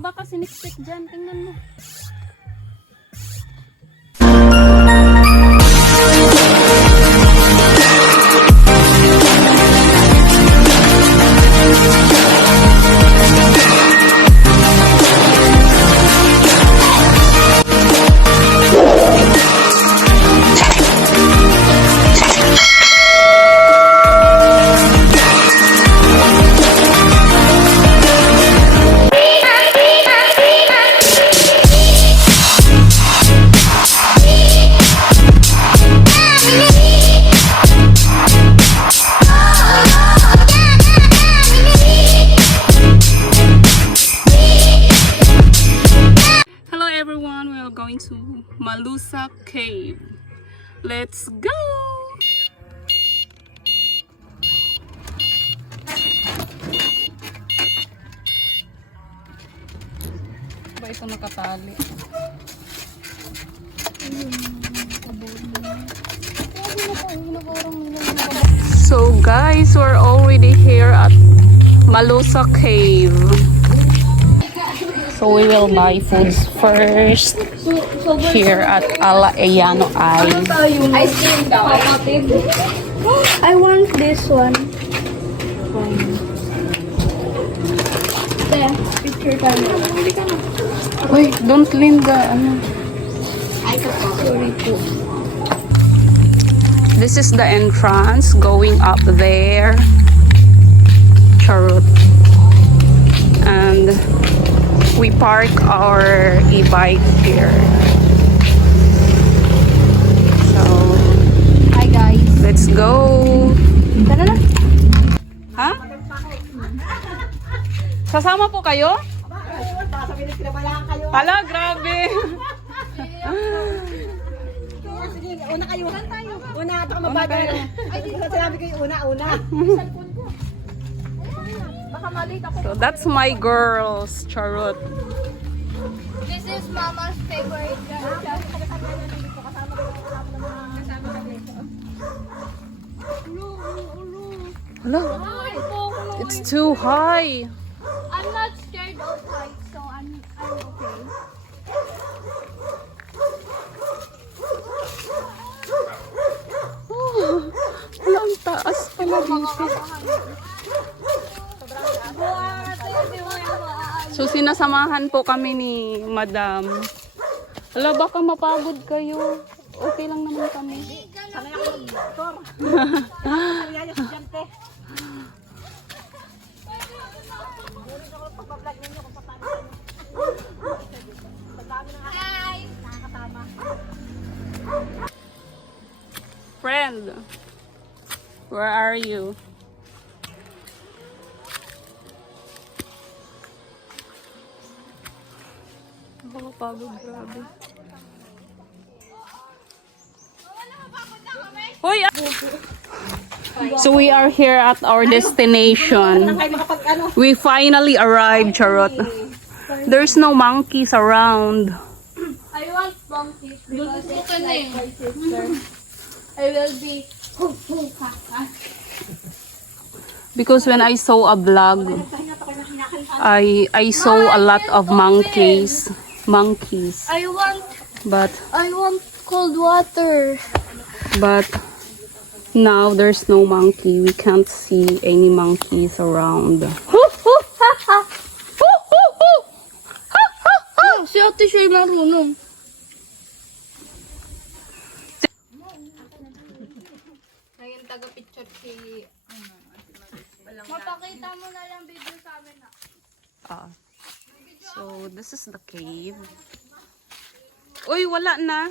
baka siniktik dyan. Tingnan mo. Going to Malusa Cave. Let's go! Ba ito nakatali? So guys, we're already here at Malusa Cave. So we will buy foods first here at Ala Eyano Eye. Ice cream daw. I want this one. There, picture tayo. Wait, don't lean the ano. Sorry po. This is the entrance going up there. Charot. And we park our e-bike here. So, Hi guys. let's go. Tara na. Ha? Sasama po kayo? Hala, grabe. Sige, una kayo. Una, ito ka mabagal. Ay, dito na sinabi ko yung una. Baka malate ako. So, that's my girls. Charot. This is Mama's favorite restaurant. Hala, it's too high. I'm not scared of heights, so I'm okay. Hala, ang taas pala dito. So, sinasamahan po kami ni Madam. Hala, baka mapagod kayo. Okay lang naman kami. Sanay ako mag-motor. Kaya yung estudyante. Bulit ako pagbablog ninyo kung paano. Pagdami ng nakakasama. Friend, where are you? Nakakapagod, grabe. Hoy! So we are here at our destination. We finally arrived, Charot. There's no monkeys around. I want monkeys because it's like my sister. I will be Because when I saw a vlog, I saw a lot of monkeys. I want cold water. But now there's no monkey. We can't see any monkeys around. Si ate siya marunong. Ngayon taga-picture si mapakita mo na lang video sa amin na. So this is the cave. Uy, wala na.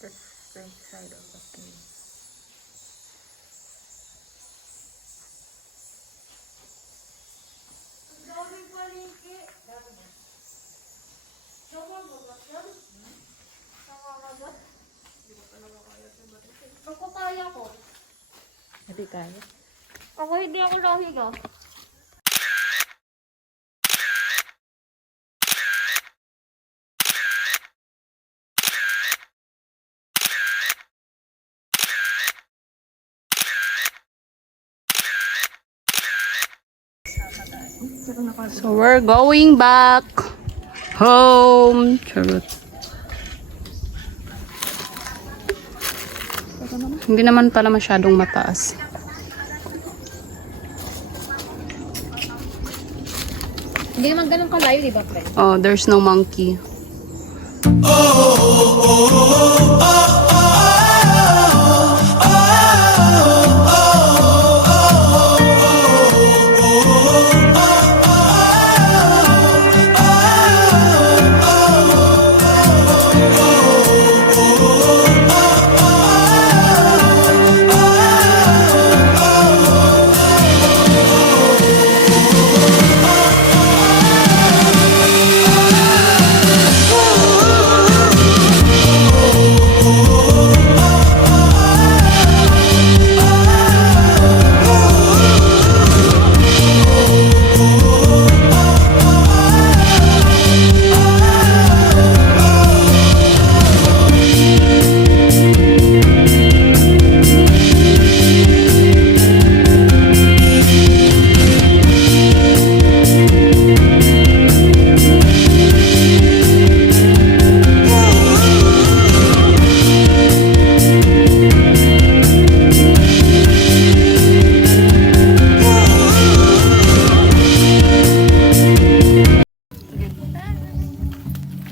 That's the inside of the cave. Ako kaya ko. Hindi kaya. Ako hindi ako lahiga. So we're going back home. Charot. Hindi naman pala masyadong mataas. Hindi naman ganun kalayo, di ba, friend? Oh, there's no monkey.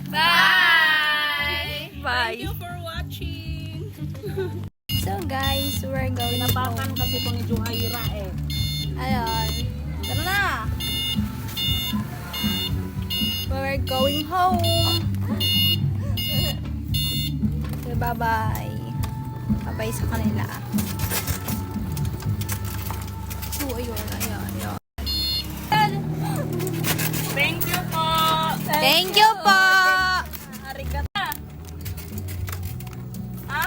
Bye! Thank you for watching! So guys, we're going Napakan kasi ito ni Juhaira eh. Ayun. Tara na! We're going home! So, bye-bye. Bye-bye sa kanila. So, ayun. Thank you po! Thank you po! Arigata! Ha?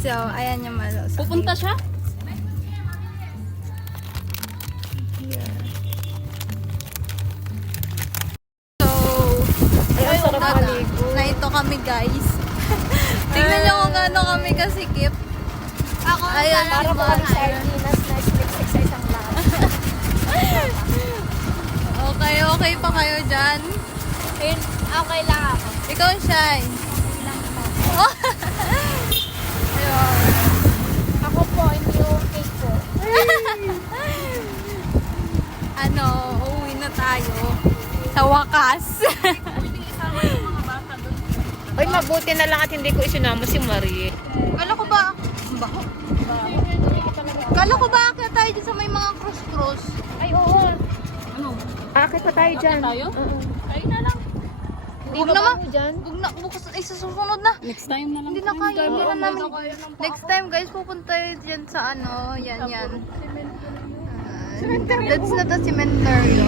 So, ayan yung malo. Pupunta siya? Here. So, ayun, na ito kami guys. Tingnan nyo kung gaano kami kasikip. Ako, ayun, para po kami sa Ardinas na exercise ang lahat. Okay pa kayo dyan? Okay lang ako. Ikaw, Shai. Oh. Ayun. Ako po, hindi yung cake po. Uuwi na tayo. Sa wakas. Uy, mabuti na lang at hindi ko isinama si Marie. Kala ko ba? Bako. Kala ko ba kaya tayo dyan sa may mga cross-cross? Ay, oo. Ano? Akit pa tayo dyan. Tayo? Ay na lang. Hindi Huwag ba naman. kami dyan? Huwag na, bukas ay sa susunod na. Next time na lang. Hindi na kaya. Hindi na namin. Next time guys, pupunta tayo dyan sa yan. That's not a cementerio.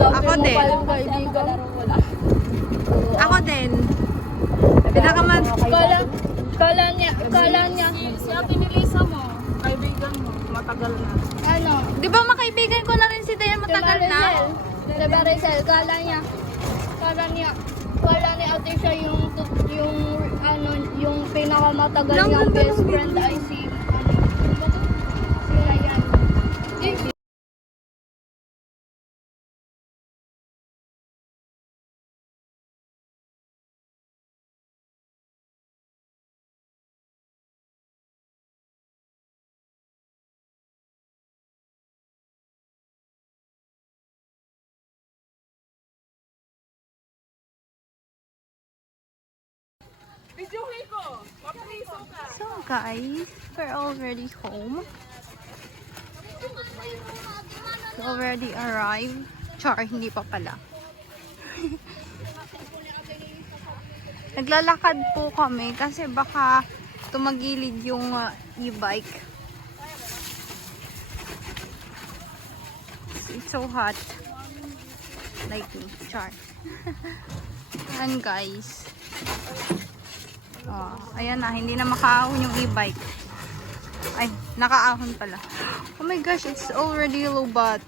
Ako din. Ako din. Pinakaman. Kala niya. Si Ate Nilisa mo, kaibigan mo, matagal na. Ano? Di ba makaibigan ko na rin si Dayan matagal na? Diba Rizal, kala ni Ate siya yung pinakamatagal niyang best friend ay si Ryan. So guys, we're already home. We already arrived. Char, hindi pa pala. Naglalakad po kami kasi baka tumagilid yung e-bike. It's so hot. Like me. Char. Ayan guys. Oh, ayan na. Hindi na makaahon yung e-bike. Ay, nakaahon pala. Oh my gosh, it's already low bat.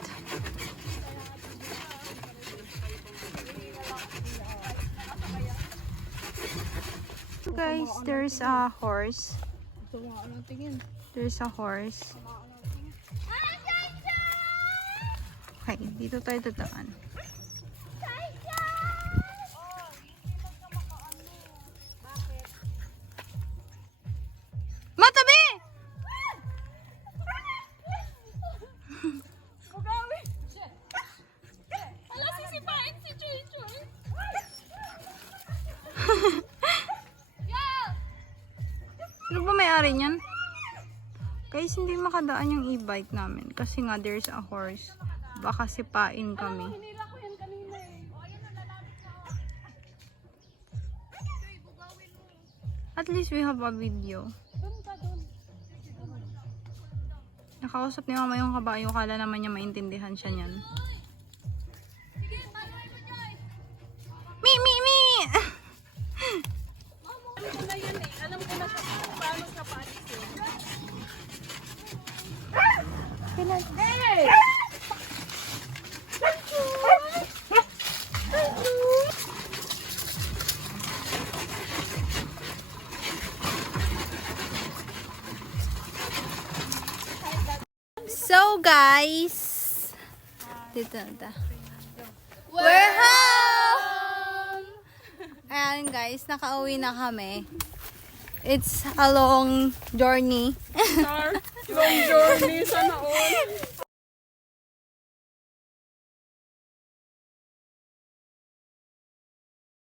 Guys, there's a horse. There's a horse. Okay, dito tayo tataan. Matabi! Sino ba may-ari niyan? Guys, hindi makadaan yung e-bike namin. Kasi nga, there's a horse. Baka sipain kami. At least we have a video. Nakausap ni mama yung kabayo. Kala naman niya maintindihan siya niyan. Mi, mi, mi! So guys, dito na. We're home! Ayan guys, nakauwi na kami. It's a long journey. Long journey, sana all.